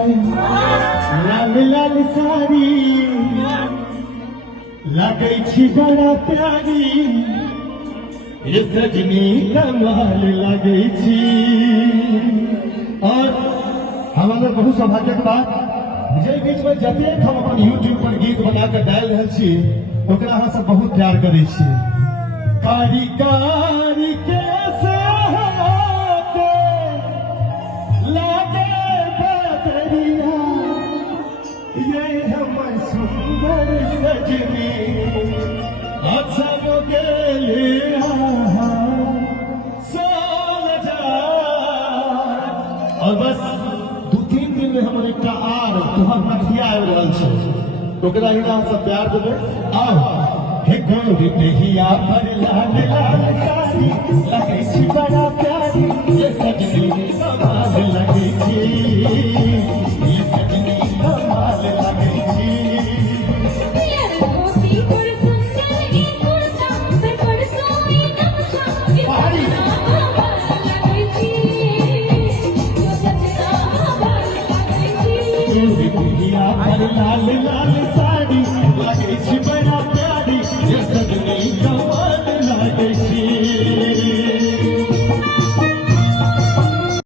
लाल लाल साड़ी लगे छी बड़ा प्यारी ये सजनी कमाल लगे छी। और हमारे बहुत सौभाग्य के बात जे बीच में जतेक हम अपन यूट्यूब पर गीत बना के डाल रहे छी ओकरा अहाँ सब बहुत प्यार करे छी। कारी कारी के से होके लागे बदरिया ये हमर सुंदर सजनी अच्छा हो गेले सोल जा। और बस दू तीन दिन में हमर एकटा आर तुहर नथिया आबि रहल छै ओकरा हिना सब प्यार देबै। आओ हे गौरी देहिया पर लाल लाल साड़ी लगे छी बड़ा प्यारी ये सजनी कमाल लगे छी। ये सजनी कमाल लगे छी। लाल लाल